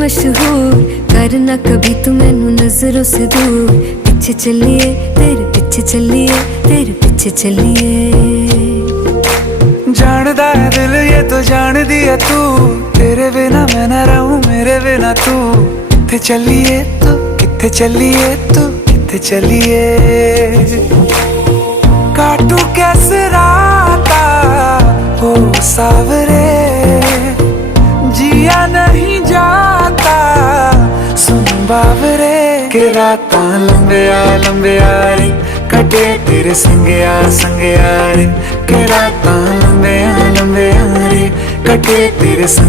मशहूर, करना कभी तू मैनू नजरों से दूर। पीछे चलिए तेरे पीछे चलिए, तेरे पीछे चलिए। जानदा है दिल ये तो जान दिया तू, तेरे बिना मैं ना रहूं मेरे बिना तू। किथे चलिए तू, किथे चलिए तू, किथे चलिए। काटू कैसे राता हो सावरे, जिया नहीं जाता सुन बावरे। के रातां लंबिया लंबिया रे, कटे तेरे संगया संगया रे। के रातां लंबिया लंबिया रे, कटे तेरे संग